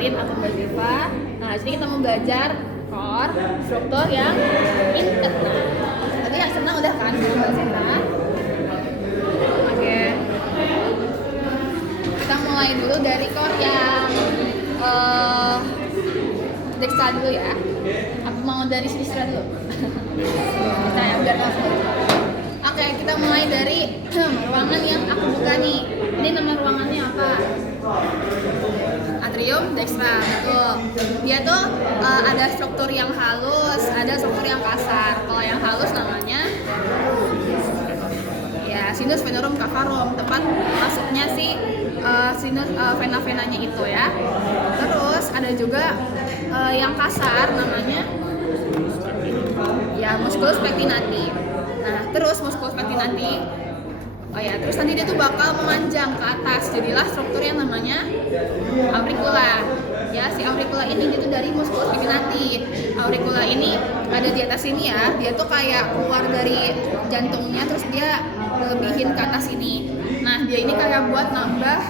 kenalin aku Mbak Ziva. Nah, di sini kita mau belajar core, struktur yang internal. Tadi yang senang udah kan Mbak Ziva? Oke. Kita mulai dulu dari core yang Dextra dulu ya. Aku mau dari Sinistra dulu. Kita yang biar langsung. Oke, kita mulai dari ruangan yang aku buka nih. Ini nama ruangannya apa? Atrium Dextra, betul. Dia tuh ada struktur yang halus, ada struktur yang kasar. Kalau yang halus namanya ya sinus venorum cavarum, tempat masuknya si sinus vena-venanya itu ya. Terus ada juga yang kasar namanya ya musculus pectinati. Nah, terus musculus pectinati terus nanti dia tuh bakal memanjang ke atas, jadilah struktur yang namanya auricula. Ya, si auricula ini dia tuh dari musculus pectinati. Auricula ini ada di atas sini ya, dia tuh kayak keluar dari jantungnya, terus dia lebihin ke atas ini. Nah, dia ini kayak buat nambah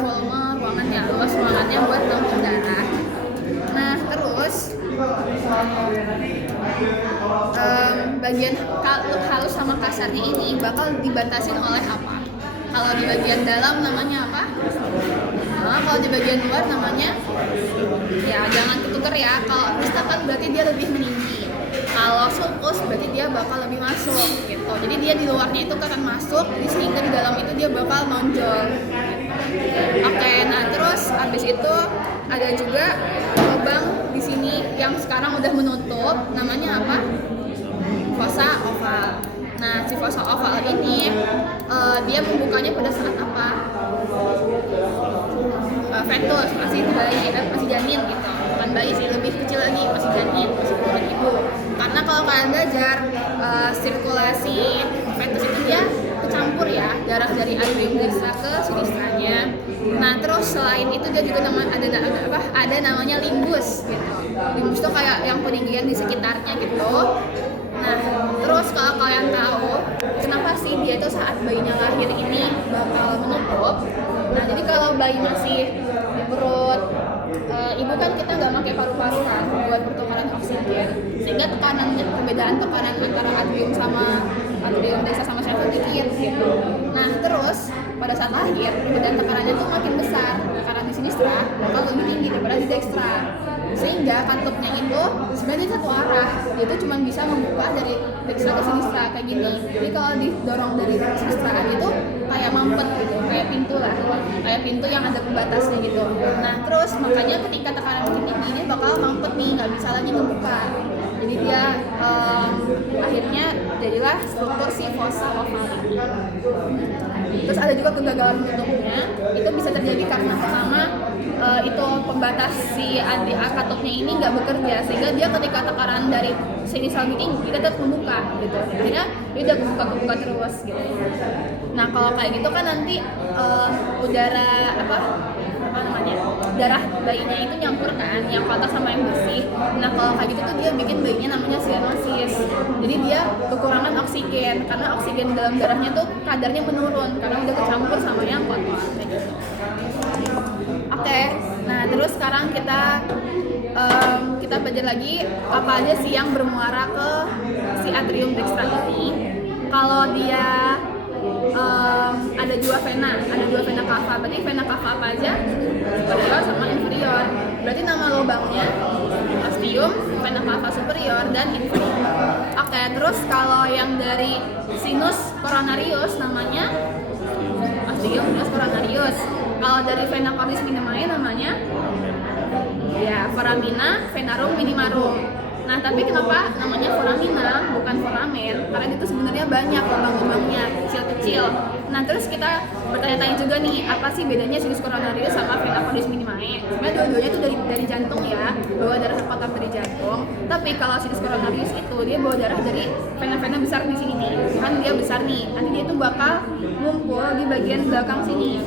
volume ruangannya, luas ruangannya buat nampung darah. Nah, terus bagian halus sama kasarnya ini bakal dibatasin oleh apa? Kalau di bagian dalam namanya apa? Nah, kalau di bagian luar namanya ya jangan ketuker ya. Kalau misalkan berarti dia lebih meninggi. Kalau sulcus berarti dia bakal lebih masuk gitu. Jadi dia di luarnya itu akan masuk, sehingga di dalam itu dia bakal nonjol. Oke, nah terus abis itu ada juga lubang di sini yang sekarang udah menutup, namanya apa? Fossa oval. Nah, si fossa oval ini dia membukanya pada saat apa? Fetus, masih bayi, masih janin gitu. Bukan bayi sih, lebih kecil lagi, masih janin, masih bulan ibu. Karena kalau kalian belajar sirkulasi fetus itu dia kecampur ya, darah dari atrium dextra ke sinistranya. Nah, terus selain itu dia juga ada namanya limbus gitu. Limbus itu kayak yang peninggian di sekitarnya gitu. Nah, terus kalau kalian tahu kenapa sih dia itu saat bayinya lahir ini bakal menutup. Nah, jadi kalau bayi masih di perut ibu kan kita nggak pakai paru-paru kan buat pertukaran oksigen, sehingga perbedaan tekanan antara atrium dextra sama syafus dikit gitu. Nah, terus pada saat lahir perbedaan tekanannya tuh makin besar karena di sinistra bakal lebih tinggi daripada di dextra, sehingga katupnya itu sebenarnya satu arah, dia tuh cuma bisa membuka dari dextra ke sinistra kayak gini. Jadi kalau didorong dari sinistraan itu kayak mampet gitu, kayak pintu lah, kayak pintu yang ada pembatasnya gitu. Nah, terus makanya ketika tekanan makin tinggi dia bakal mampet nih, nggak bisa lagi membuka. Jadi dia akhirnya jadilah struktur si fossa oval. Terus ada juga kegagalan bentuknya, itu bisa terjadi karena pertama itu pembatas si katupnya ini nggak bekerja, sehingga dia ketika tekanan dari sinistral lebih tinggi dia tetap membuka gitu. Akhirnya dia udah kebuka terus gitu. Nah, kalau kayak gitu kan nanti udara darah bayinya itu nyampur kan, yang kotor sama yang bersih. Nah, kalau kayak gitu tuh dia bikin bayinya namanya cyanosis. Jadi dia kekurangan oksigen, karena oksigen dalam darahnya tuh kadarnya menurun karena udah kecampur sama yang kotor kayak gitu. Oke, nah terus sekarang kita belajar lagi apa aja sih yang bermuara ke si atrium dextra ini. Kalau dia ada dua vena cava. Berarti vena cava apa aja? Superior sama inferior. Berarti nama lubangnya ostium, vena cava superior dan inferior. Oke, terus kalau yang dari sinus coronarius namanya ostium sinus coronarius. Kalau dari vena cordis minimiae namanya ya foramina venarum minimarum. Nah, tapi kenapa namanya foramina bukan foramen? Karena itu sebenarnya banyak lubang-lubangnya, kecil-kecil. Nah, terus kita bertanya-tanya juga nih, apa sih bedanya sinus coronarius sama vena cordis minimiae? Sebenarnya dua-duanya itu dari jantung ya, bawa darah kotor dari jantung. Tapi kalau sinus coronarius itu dia bawa darah dari vena-vena besar di sini nih. Kan dia besar nih, nanti dia tuh bakal ngumpul di bagian belakang sini.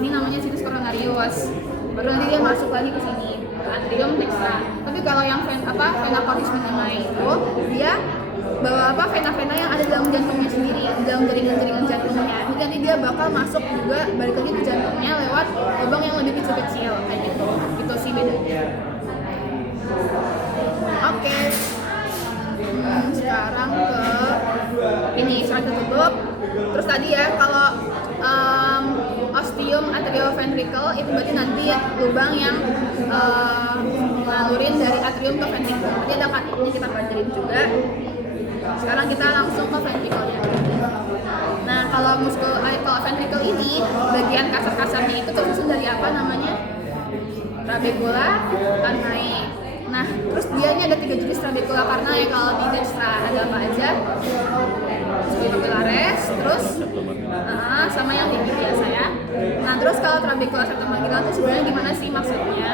Ini namanya sinus coronarius. Baru nanti dia masuk lagi ke sini, ke atrium dextra. Tapi kalau yang vena cordis minimiae itu dia bawa vena-vena yang ada dalam jantungnya sendiri, dalam jaringan-jaringan jantungnya. Jadi nanti dia bakal masuk juga balik lagi ke jantungnya lewat lubang yang lebih kecil-kecil kayak gitu. Gitu sih bedanya. Oke. Sekarang ke ini sekarang tutup. Terus tadi ya kalau ostium atrioventricle itu berarti nanti lubang yang ngalurin dari atrium ke ventricle. Nanti ada katanya kita pelajarin juga. Sekarang kita langsung ke ventricle-nya. Nah kalau kalau ventricle ini bagian kasar-kasarnya itu tersusun dari apa namanya? Trabecula carinae. Nah, terus dia ini ada 3 jenis trabecula carinae. Kalau di dextra ada apa aja? Papillaris, terus sama yang tinggi biasa ya. Nah, terus kalau trabecula septomarginal itu sebenarnya gimana sih maksudnya?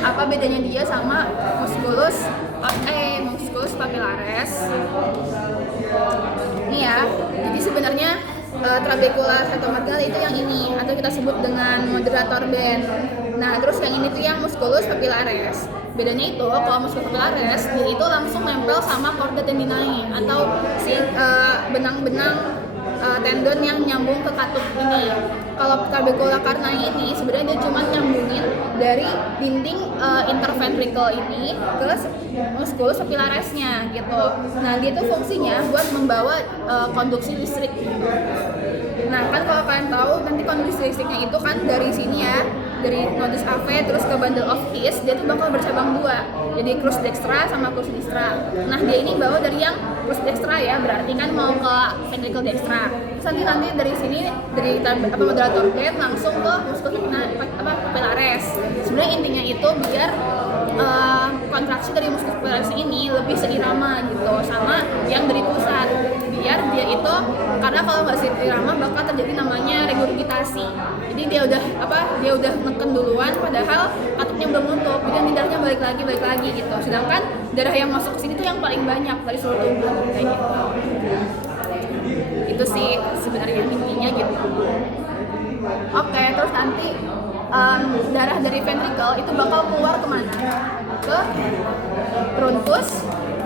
Apa bedanya dia sama musculus papillaris? Ini ya. Jadi sebenarnya trabecula septomarginal itu yang ini atau kita sebut dengan moderator band. Nah, terus yang ini tuh yang musculus papillaris. Bedanya itu kalau musculus papillaris dia itu langsung nempel sama chorda tendinae atau si benang-benang tendon yang nyambung ke katup ini. Kalau trabecula carinae ini sebenarnya dia cuma nyambungin dari dinding interventricle ini ke musculus papillarisnya gitu. Nah, dia tuh fungsinya buat membawa konduksi listrik. Nah, kan kalau kalian tahu nanti konduksi listriknya itu kan dari sini ya, dari nodus AV terus ke bundle of His, dia tuh bakal bercabang 2. Jadi crus dextra sama crus sinistra. Nah, dia ini bawa dari yang crus dextra ya, berarti kan mau ke ventricle dextra. Terus nanti dari sini dari moderator band langsung ke musculus papillaris. Sebenarnya intinya itu biar kontraksi dari musculus papillaris ini lebih seirama gitu sama yang dari pusat. Biar dia itu karena kalau nggak seirama bakal terjadi namanya regurgitasi. Jadi dia udah neken duluan padahal katupnya belum nutup. Jadi darahnya balik lagi gitu. Sedangkan darah yang masuk ke sini tuh yang paling banyak dari seluruh tubuh kayak gitu. Itu sih sebenarnya intinya gitu. Oke, terus nanti darah dari ventricle itu bakal keluar kemana? Ke truncus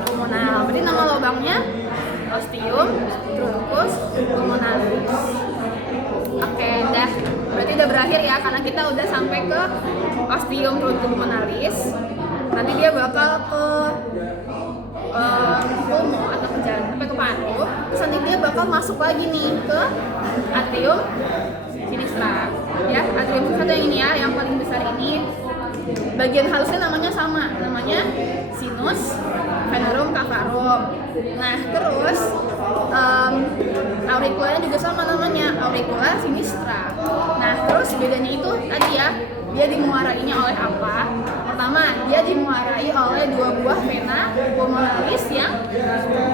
pulmonal. Berarti nama lubangnya ostium truncus pulmonalis. Oke, berarti udah berakhir ya karena kita udah sampai ke ostium truncus pulmonalis. Nanti dia bakal ke pulmo atau ke jantung sampai ke paru. Terus nanti dia bakal masuk lagi nih ke atrium sinistra. Ya, atrium sinistra yang ini ya, yang paling besar ini. Bagian halusnya namanya sinus venerum cavarum. Nah, terus auriculanya juga sama namanya, auricula sinistra. Nah, terus bedanya itu tadi ya, dia dimuarainya oleh apa? Pertama, dia dimuarai oleh 2 buah vena pulmonalis yang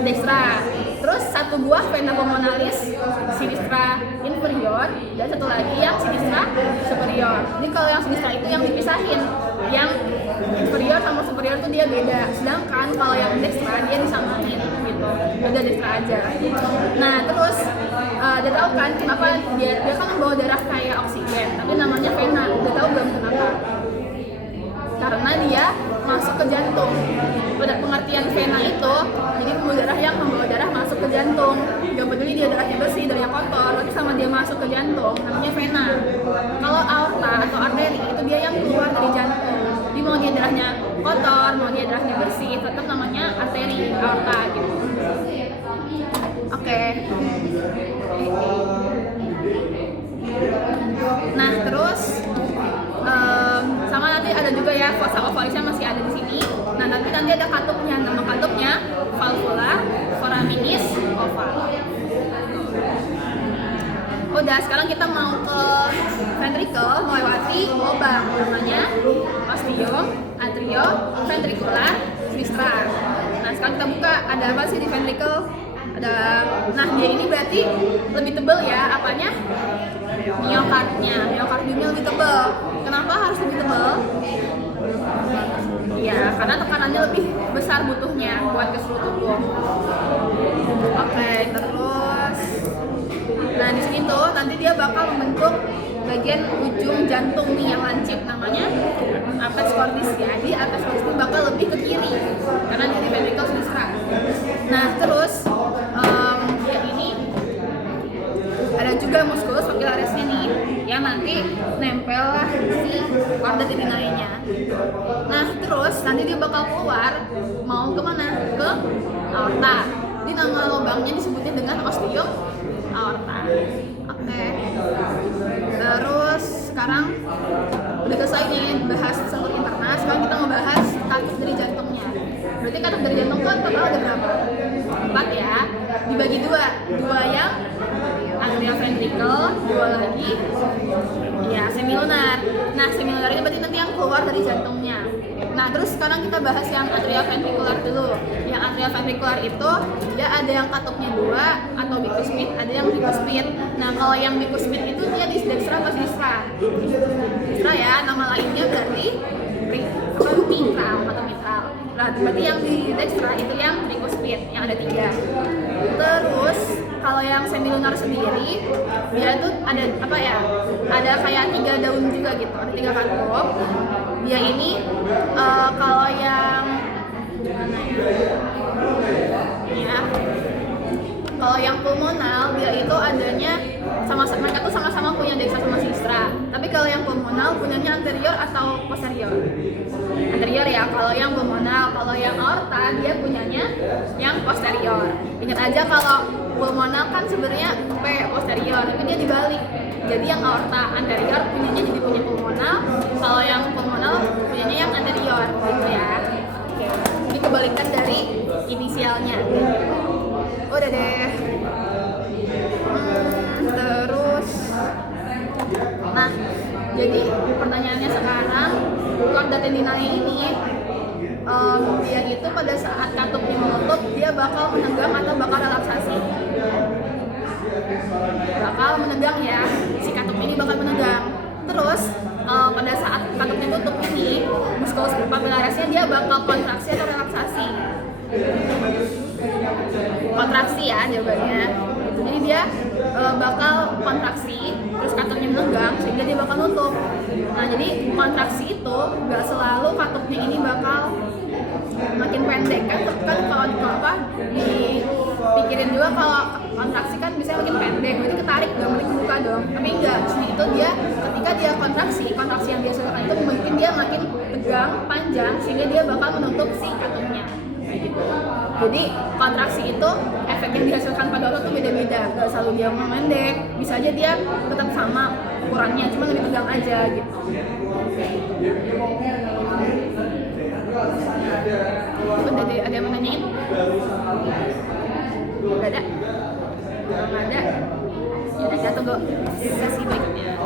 dextra. Terus 1 buah vena pulmonalis sinistra inferior dan 1 lagi yang sinistra superior. Jadi kalau yang sinistra itu yang dipisahin, yang inferior sama superior itu dia beda. Sedangkan kalau yang dextra dia disamain gitu. Udah dextra aja. Nah, terus dia tahu kan kenapa dia kan membawa darah kayak oksigen, tapi namanya vena. Udah tahu belum kenapa? Karena dia masuk ke jantung. Pada pengertian vena itu, jadi pembuluh darah yang membawa darah masuk ke jantung. Gak peduli dia darahnya bersih, darahnya kotor, tapi sama dia masuk ke jantung, namanya vena. Kalau aorta atau arteri itu dia yang keluar dari jantung. Jadi mau dia darahnya kotor, mau dia darahnya bersih, tetap namanya arteri, aorta gitu. Oke. Nah, terus sama nanti ada juga ya fossa ovalisnya masih ada di sini. Nah, nanti ada katupnya, nama katupnya valvula foraminis oval. Udah, sekarang kita mau ke ventricle melewati lubang namanya ostium atrioventricular sinistra. Nah, sekarang kita buka ada apa sih di ventricle? Nah, dia ini berarti lebih tebal ya, apanya? Miokardiumnya lebih tebal. Kenapa harus lebih tebal? Ya, karena tekanannya lebih besar butuhnya buat ke seluruh tubuh. Oke, terus nah di sini tuh nanti dia bakal membentuk bagian ujung jantung nih yang lancip, namanya apex cordis ya. Jadi apex cordis itu bakal lebih ke kiri karena dia di ventricle sinistra. Nah, terus dia ini ada juga musculus papillarisnya nih yang nanti nempel lah si chorda tendinanya. Nah terus nanti dia bakal keluar mau kemana? Ke aorta. Jadi nama lubangnya disebutnya dengan ostium aorta. Oke. Terus sekarang udah selesai nih bahas sengkut interna. Sekarang kita mau bahas katup dari jantungnya. Berarti katup dari jantung tuh total ada berapa? 4 ya. Dibagi dua yang atrioventricle, 2 lagi ya semilunar. Nah semilunar ini berarti nanti yang keluar dari jantungnya. Nah terus sekarang kita bahas yang atrioventricular dulu. Yang atrioventricular itu dia ada yang katupnya 2 atau bicuspid, ada yang tricuspid. Nah kalau yang bicuspid itu dia dextra atau sinistra? Dextra ya, nama lainnya berarti mitral atau mitral. Nah berarti yang di dextra itu yang tricuspid, yang ada 3. Terus kalau yang semilunar sendiri dia tuh ada apa ya? Ada kayak 3 daun juga gitu, ada 3 katup. Dia ini kalau yang mana ya? Kalau yang pulmonal dia itu adanya mereka tuh sama-sama punya dextra sama sinistra. Tapi kalau yang pulmonal punyanya anterior atau posterior? Anterior ya kalau yang pulmonal. Kalau yang aorta dia punyanya yang posterior. Ingat aja kalau pulmonal kan sebenarnya posterior, tapi dia dibalik. Jadi yang aorta anterior punyanya jadi punya pulmonal. Kalau yang pulmonal punyanya yang anterior gitu ya. Oke. Jadi kebalikan dari inisialnya. Udah deh. Terus nah jadi pertanyaannya sekarang chorda tendinae ini dia itu pada saat katupnya menutup dia bakal menegang atau bakal relaksasi? Bakal menegang ya, si katup ini bakal menegang. Terus pada saat katupnya tutup ini musculus papilarisnya dia bakal kontraksi atau relaksasi? Kontraksi ya jawabannya. Jadi dia bakal kontraksi, terus katupnya menegang sehingga dia bakal nutup. Nah jadi kontraksi itu nggak selalu katupnya ini bakal makin pendek kan kalau apa dipikirin juga kalau kontraksi kan bisa makin pendek, berarti ketarik dong, berarti buka dong. Tapi enggak, itu dia ketika dia kontraksi yang dia hasilkan itu mungkin dia makin tegang, panjang sehingga dia bakal menutup si katupnya. Gitu. Jadi kontraksi itu efek yang dihasilkan pada otot tuh beda-beda, gak selalu dia memendek, bisa aja dia tetap sama ukurannya, cuma lebih tegang aja gitu. Udah ada yang mau nanyain? Udah ada? Belum ada? Ya udah, tunggu sesi berikutnya.